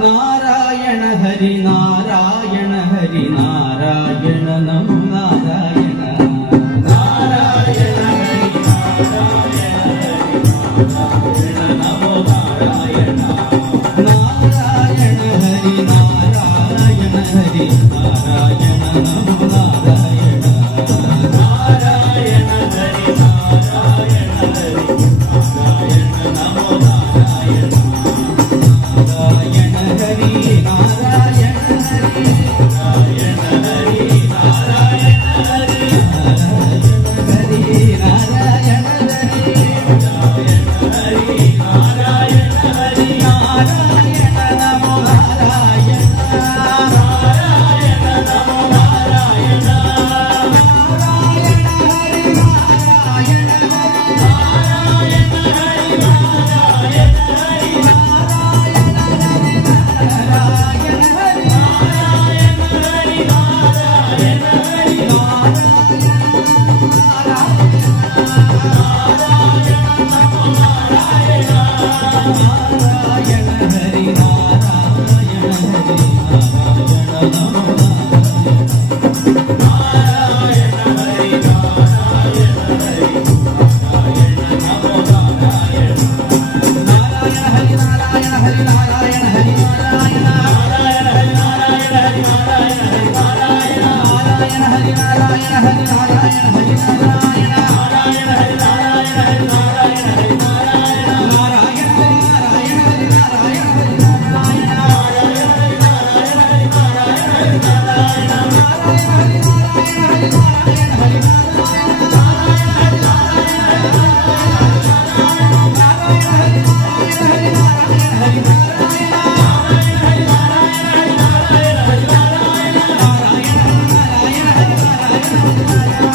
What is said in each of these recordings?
Narayana Hari Narayana Hari Narayana Namo Narayana Narayana Hari Narayana Hari Narayana Namo Narayana Narayana Hari Narayana Hari Narayana Namo Narayana Narayana Hari Narayana Hari Narayana Namo Narayana Narayana Hari Narayana Hari Narayana Hari Narayana Hari Narayana Hari Narayana Hari Narayana Hari Narayana Namo Narayana Narayana Namo Narayana Narayana Hari Narayana Hari Narayana Hari Narayana Hari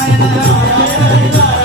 Narayana